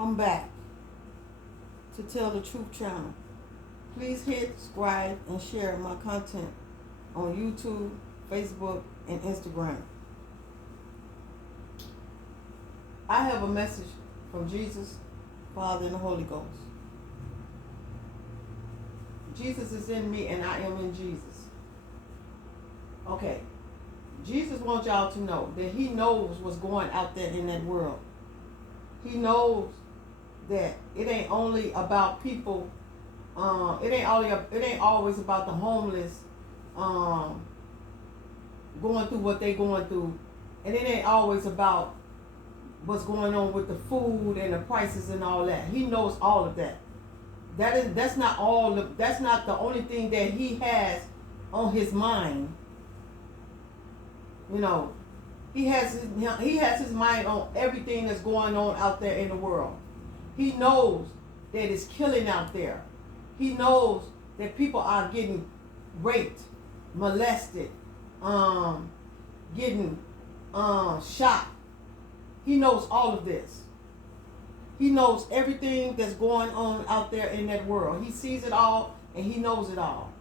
I'm back to Tell the Truth channel. Please hit subscribe and share my content on YouTube, Facebook, and Instagram. I have a message from Jesus, Father, and the Holy Ghost. Jesus is in me and I am in Jesus. Okay. Jesus wants y'all to know that he knows what's going out there in that world. He knows that it ain't only about people. It ain't always about the homeless going through what they going through, and it ain't always about what's going on with the food and the prices and all that. He knows all of that. That's not all. That's not the only thing that he has on his mind. You know, he has his mind on everything that's going on out there in the world. He knows that it's killing out there. He knows that people are getting raped, molested, getting shot. He knows all of this. He knows everything that's going on out there in that world. He sees it all and he knows it all.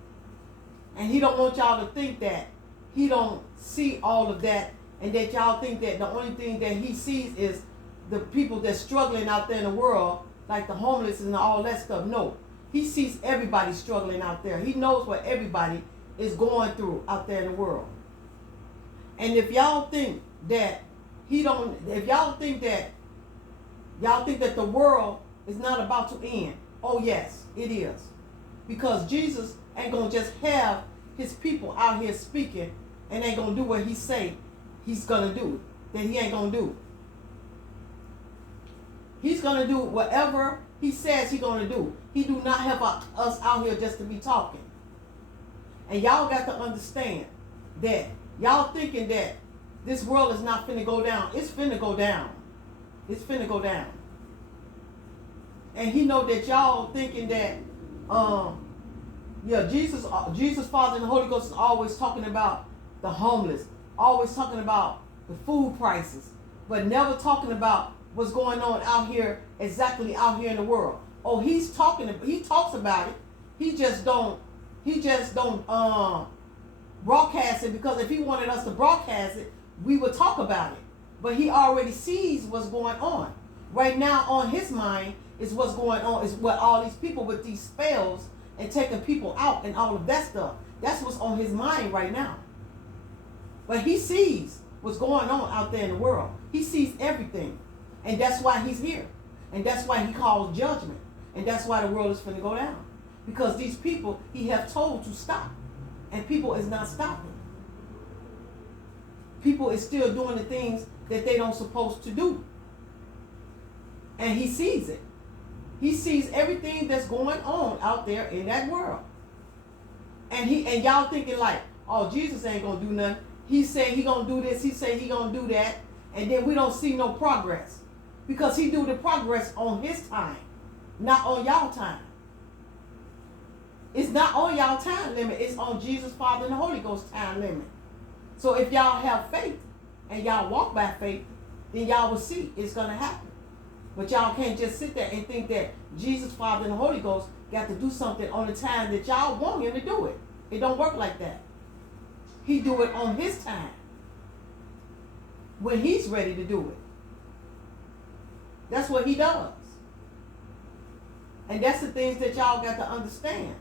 And he don't want y'all to think that he don't see all of that and that y'all think that the only thing that he sees is the people that's struggling out there in the world, like the homeless and all that stuff. No. He sees everybody struggling out there. He knows what everybody is going through out there in the world. And if y'all think that y'all think that the world is not about to end, oh yes, it is. Because Jesus ain't gonna just have his people out here speaking and ain't gonna do what he say he's gonna do. That he ain't gonna do. He's gonna do whatever he says he's gonna do. He do not have us out here just to be talking. And y'all got to understand that y'all thinking that this world is not finna go down. It's finna go down. It's finna go down. And he know that y'all thinking that Jesus, Father, and the Holy Ghost is always talking about the homeless, always talking about the food prices, but never talking about what's going on out here, exactly out here in the world. Oh, he talks about it. He just don't broadcast it, because if he wanted us to broadcast it, we would talk about it. But he already sees what's going on. Right now on his mind is what's going on, is what all these people with these spells and taking people out and all of that stuff. That's what's on his mind right now. But he sees what's going on out there in the world. He sees everything. And that's why he's here. And that's why he calls judgment. And that's why the world is going to go down. Because these people he have told to stop. And people is not stopping. People is still doing the things that they don't supposed to do. And he sees it. He sees everything that's going on out there in that world. And y'all thinking like, oh, Jesus ain't gonna do nothing. He said he gonna do this, he said he gonna do that, and then we don't see no progress. Because he do the progress on his time, not on y'all time. It's not on y'all time limit, it's on Jesus, Father, and the Holy Ghost time limit. So if y'all have faith and y'all walk by faith, then y'all will see it's gonna happen. But y'all can't just sit there and think that Jesus, Father, and the Holy Ghost got to do something on the time that y'all want him to do it. It don't work like that. He do it on his time. When he's ready to do it. That's what he does. And that's the things that y'all got to understand.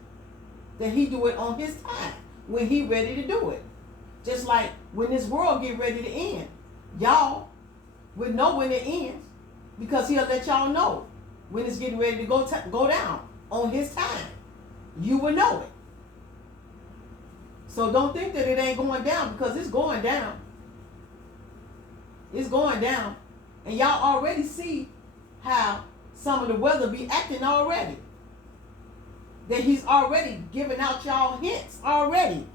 That he do it on his time. When he ready to do it. Just like when this world get ready to end. Y'all would know when it ends. Because he'll let y'all know when it's getting ready to go down on his time. You will know it. So don't think that it ain't going down, because it's going down. It's going down. And y'all already see how some of the weather be acting already. That he's already giving out y'all hints already.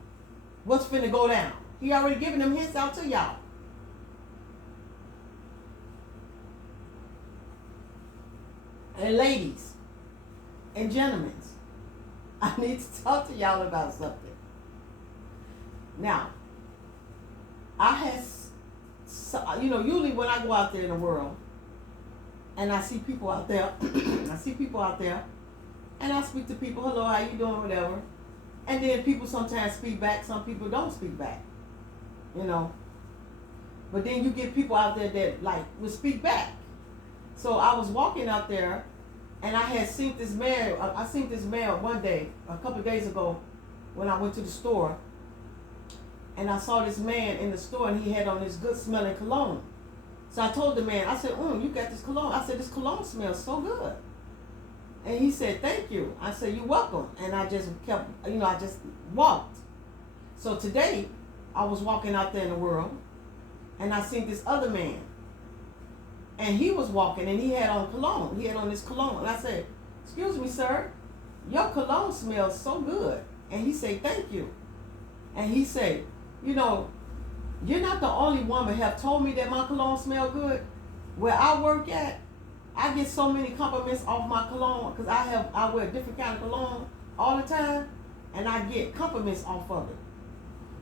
What's finna go down. He already giving them hints out to y'all. And ladies and gentlemen, I need to talk to y'all about something. Now, I had, usually when I go out there in the world, and I see people out there. I see people out there, and I speak to people. Hello, how you doing? Whatever. And then people sometimes speak back. Some people don't speak back. You know. But then you get people out there that like will speak back. So I was walking out there, and I had seen this man. I seen this man one day, a couple of days ago, when I went to the store. And I saw this man in the store, and he had on this good smelling cologne. So I told the man, I said, you got this cologne. I said, this cologne smells so good. And he said, thank you. I said, you're welcome. And I just kept, I just walked. So today, I was walking out there in the world, and I seen this other man. And he was walking, and he had on cologne. He had on this cologne. And I said, excuse me, sir, your cologne smells so good. And he said, thank you. And he said, you're not the only woman have told me that my cologne smell good. Where I work at, I get so many compliments off my cologne because I wear a different kind of cologne all the time, and I get compliments off of it.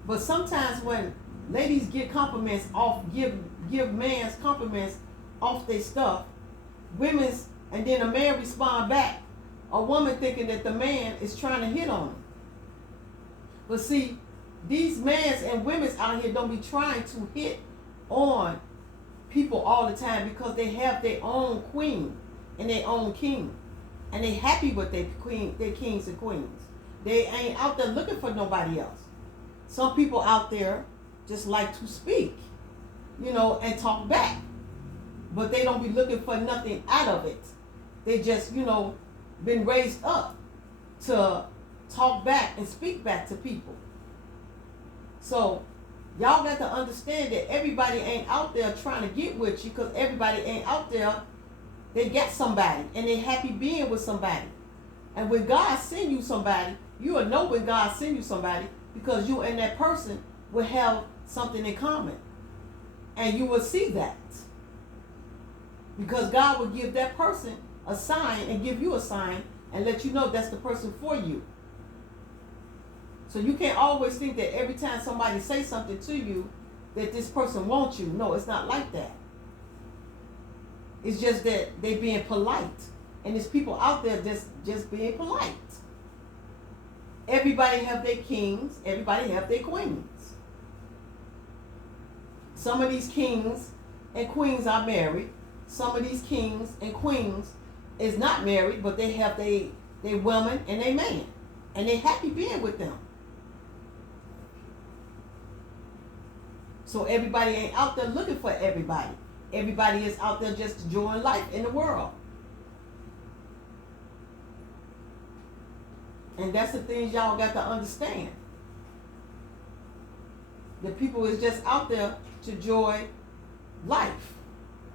But sometimes when ladies get compliments off, give man's compliments off their stuff, and then a man respond back, a woman thinking that the man is trying to hit on her. But see, these men's and women's out here don't be trying to hit on people all the time because they have their own queen and their own king. And they happy with their kings and queens. They ain't out there looking for nobody else. Some people out there just like to speak, and talk back. But they don't be looking for nothing out of it. They just, been raised up to talk back and speak back to people. So y'all got to understand that everybody ain't out there trying to get with you, because everybody ain't out there. They get somebody and they happy being with somebody. And when God send you somebody, you will know when God send you somebody, because you and that person will have something in common. And you will see that. Because God will give that person a sign and give you a sign and let you know that's the person for you. So you can't always think that every time somebody says something to you that this person wants you. No, it's not like that. It's just that they being polite. And there's people out there just being polite. Everybody have their kings. Everybody have their queens. Some of these kings and queens are married. Some of these kings and queens is not married, but they have their woman and their man. And they happy being with them. So everybody ain't out there looking for everybody. Everybody is out there just enjoying life in the world. And that's the things y'all got to understand. The people is just out there to enjoy life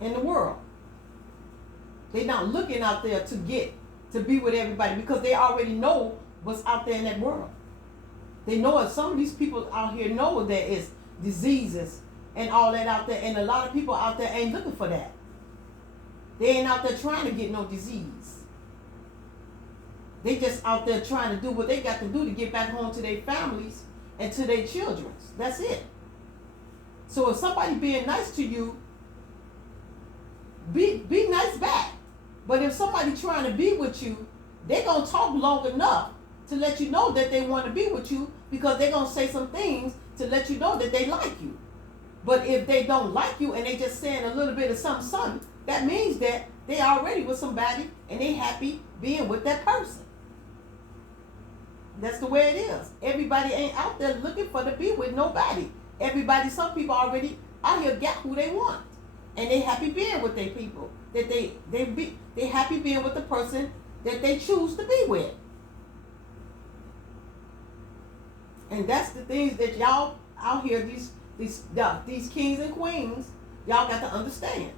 in the world. They're not looking out there to be with everybody, because they already know what's out there in that world. They know it. Some of these people out here know there is diseases and all that out there, and a lot of people out there ain't looking for that. They ain't out there trying to get no disease. They just out there trying to do what they got to do to get back home to their families and to their children. That's it. So if somebody being nice to you, be nice back. But if somebody trying to be with you, they gonna talk long enough to let you know that they want to be with you, because they're gonna say some things to let you know that they like you. But if they don't like you and they just saying a little bit of something, that means that they already with somebody and they happy being with that person. That's the way it is. Everybody ain't out there looking for to be with nobody. Some people already out here got who they want. And they happy being with their people. That they happy being with the person that they choose to be with. And that's the things that y'all out here, these kings and queens, y'all got to understand.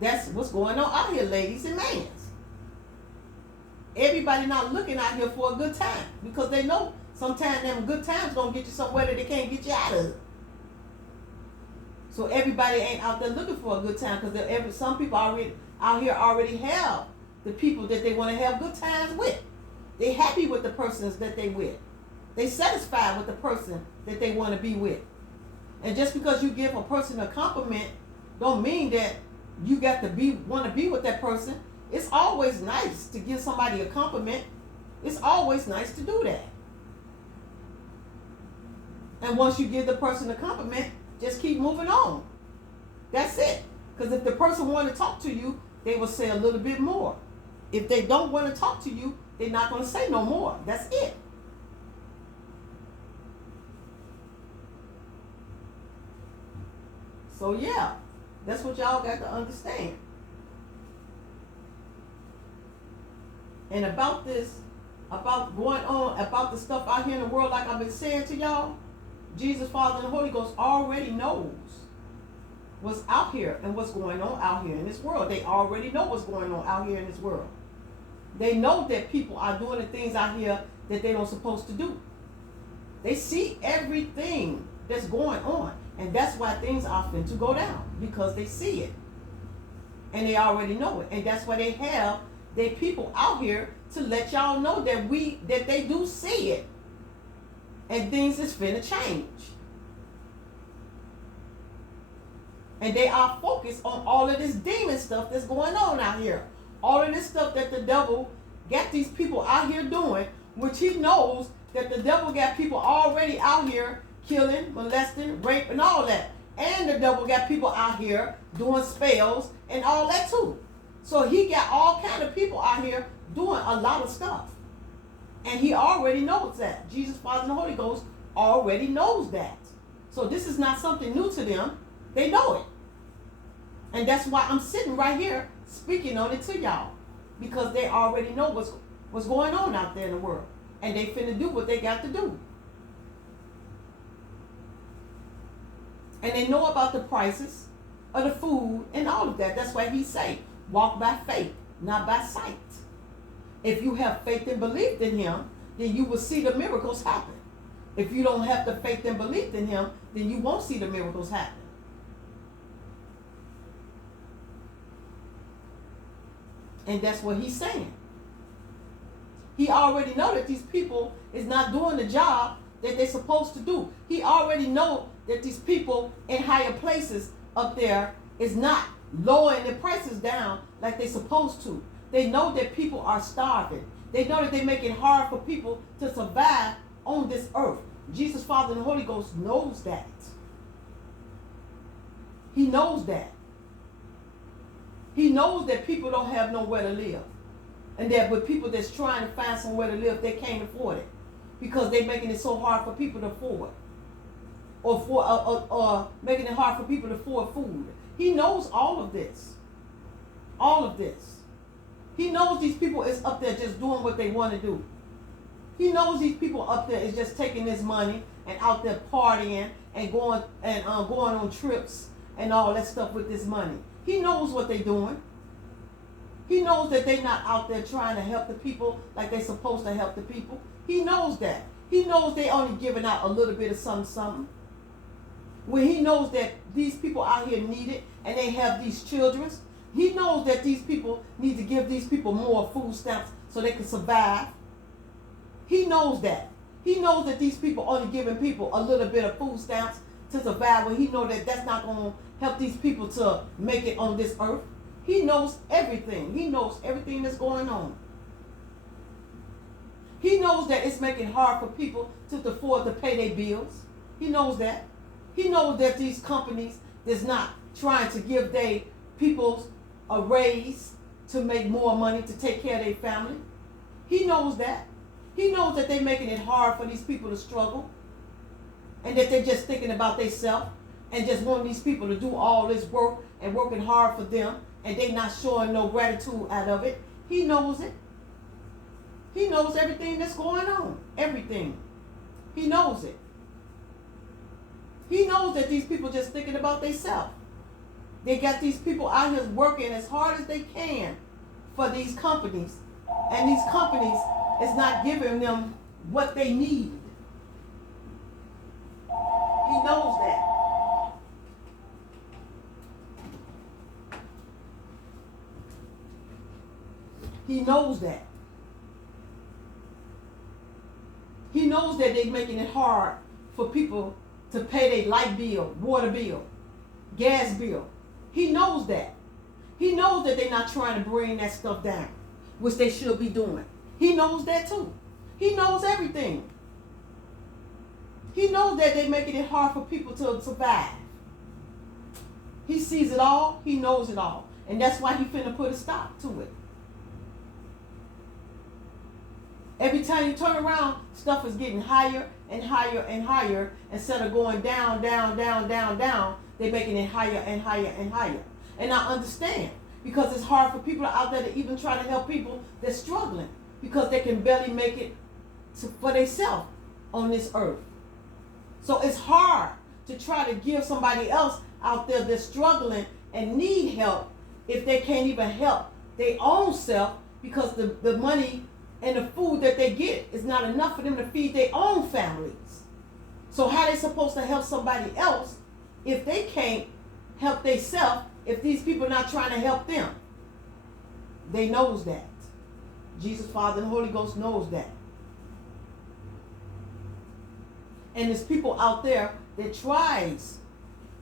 That's what's going on out here, ladies and mans. Everybody not looking out here for a good time, because they know sometimes them good times gonna get you somewhere that they can't get you out of. So everybody ain't out there looking for a good time, because some people out here already have the people that they want to have good times with. They happy with the persons that they with. They satisfied with the person that they want to be with. And just because you give a person a compliment don't mean that you got to want to be with that person, it's always nice to give somebody a compliment. It's always nice to do that. And once you give the person a compliment, just keep moving on. That's it. Because if the person want to talk to you, they will say a little bit more. If they don't want to talk to you, they're not going to say no more. That's it. So yeah, that's what y'all got to understand. And about this, about going on, about the stuff out here in the world, like I've been saying to y'all, Jesus, Father, and the Holy Ghost already knows what's out here and what's going on out here in this world. They already know what's going on out here in this world. They know that people are doing the things out here that they don't supposed to do. They see everything that's going on. And that's why things are fin to go down, because they see it. And they already know it. And that's why they have their people out here to let y'all know that they do see it. And things is finna change. And they are focused on all of this demon stuff that's going on out here. All of this stuff that the devil got these people out here doing, which he knows that the devil got people already out here killing, molesting, rape, and all that. And the devil got people out here doing spells and all that too. So he got all kind of people out here doing a lot of stuff. And he already knows that. Jesus, Father, and the Holy Ghost already knows that. So this is not something new to them. They know it. And that's why I'm sitting right here speaking on it to y'all. Because they already know what's going on out there in the world. And they finna do what they got to do. And they know about the prices of the food and all of that. That's why he say, walk by faith, not by sight. If you have faith and belief in him, then you will see the miracles happen. If you don't have the faith and belief in him, then you won't see the miracles happen. And that's what he's saying. He already know that these people is not doing the job that they're supposed to do. He already know that these people in higher places up there is not lowering the prices down like they're supposed to. They know that people are starving. They know that they make it hard for people to survive on this earth. Jesus, Father, and the Holy Ghost knows that. He knows that. He knows that people don't have nowhere to live. And that with people that's trying to find somewhere to live, they can't afford it. Because they're making it so hard for people to afford. Or making it hard for people to afford food. He knows all of this. All of this. He knows these people is up there just doing what they want to do. He knows these people up there is just taking this money and out there partying and going on trips and all that stuff with this money. He knows what they're doing. He knows that they're not out there trying to help the people like they're supposed to help the people. He knows that. He knows they only giving out a little bit of something. When he knows that these people out here need it and they have these children, he knows that these people need to give these people more food stamps so they can survive. He knows that. He knows that these people only giving people a little bit of food stamps to survive, when he knows that that's not going to help these people to make it on this earth. He knows everything. He knows everything that's going on. He knows that it's making it hard for people to afford to pay their bills. He knows that. He knows that these companies that's not trying to give their people a raise to make more money to take care of their family. He knows that. He knows that they're making it hard for these people to struggle, and that they're just thinking about themselves and just wanting these people to do all this work and working hard for them, and they not showing no gratitude out of it. He knows it. He knows everything that's going on. Everything. He knows it. He knows that these people just thinking about themselves. They got these people out here working as hard as they can for these companies. And these companies is not giving them what they need. He knows that. He knows that. He knows that they're making it hard for people to pay their light bill, water bill, gas bill. He knows that. He knows that they're not trying to bring that stuff down, which they should be doing. He knows that too. He knows everything. He knows that they're making it hard for people to survive. He sees it all. He knows it all. And that's why he finna put a stop to it. Every time you turn around, stuff is getting higher and higher and higher. Instead of going down, down, down, down, down, they're making it higher and higher and higher. And I understand, because it's hard for people out there to even try to help people that's struggling, because they can barely make it for themselves on this earth. So it's hard to try to give somebody else out there that's struggling and need help if they can't even help their own self, because the money and the food that they get is not enough for them to feed their own families. So how are they supposed to help somebody else if they can't help themselves, if these people are not trying to help them? They knows that. Jesus, Father, and Holy Ghost knows that. And there's people out there that tries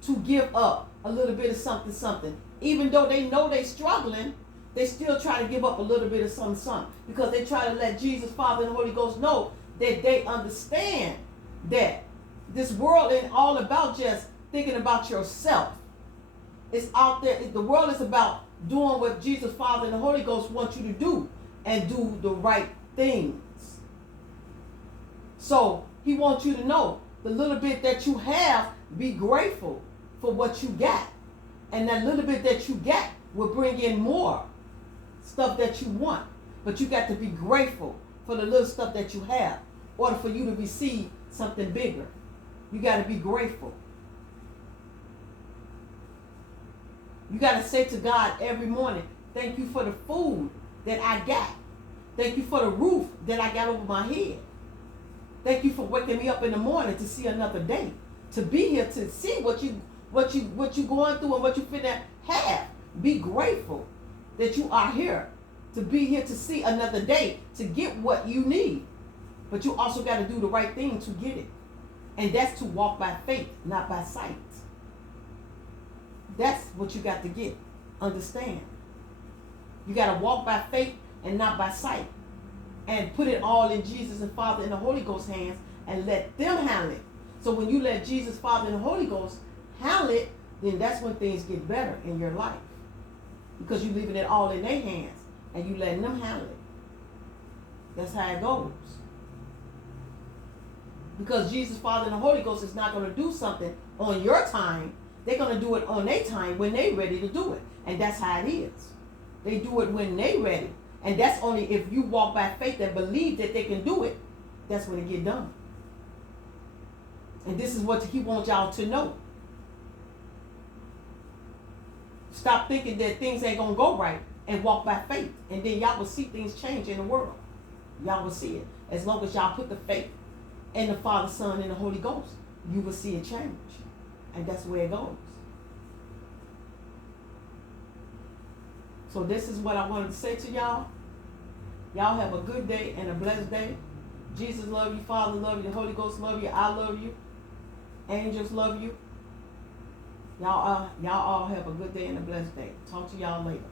to give up a little bit of something. Even though they know they're struggling, they still try to give up a little bit of something. Because they try to let Jesus, Father, and Holy Ghost know that they understand that this world ain't all about just thinking about yourself. It's out there. The world is about doing what Jesus, Father, and the Holy Ghost want you to do, and do the right things. So he wants you to know the little bit that you have, be grateful for what you got. And that little bit that you got will bring in more stuff that you want. But you got to be grateful for the little stuff that you have in order for you to receive something bigger. You got to be grateful. You got to say to God every morning, thank you for the food that I got. Thank you for the roof that I got over my head. Thank you for waking me up in the morning to see another day. To be here to see what you going through and what you finna have. Be grateful that you are here. To be here to see another day, to get what you need. But you also got to do the right thing to get it. And that's to walk by faith, not by sight. That's what you got to get. Understand. You got to walk by faith and not by sight. And put it all in Jesus and Father and the Holy Ghost's hands and let them handle it. So when you let Jesus, Father, and the Holy Ghost handle it, then that's when things get better in your life. Because you're leaving it all in their hands and you letting them handle it. That's how it goes. Because Jesus, Father, and the Holy Ghost is not going to do something on your time. They're going to do it on their time when they're ready to do it. And that's how it is. They do it when they're ready. And that's only if you walk by faith and believe that they can do it. That's when it get done. And this is what he wants y'all to know. Stop thinking that things ain't going to go right and walk by faith. And then y'all will see things change in the world. Y'all will see it. As long as y'all put the faith in the Father, Son, and the Holy Ghost, you will see it change. And that's where it goes. So this is what I wanted to say to y'all. Y'all have a good day and a blessed day. Jesus love you. Father love you. The Holy Ghost love you. I love you. Angels love you. Y'all all have a good day and a blessed day. Talk to y'all later.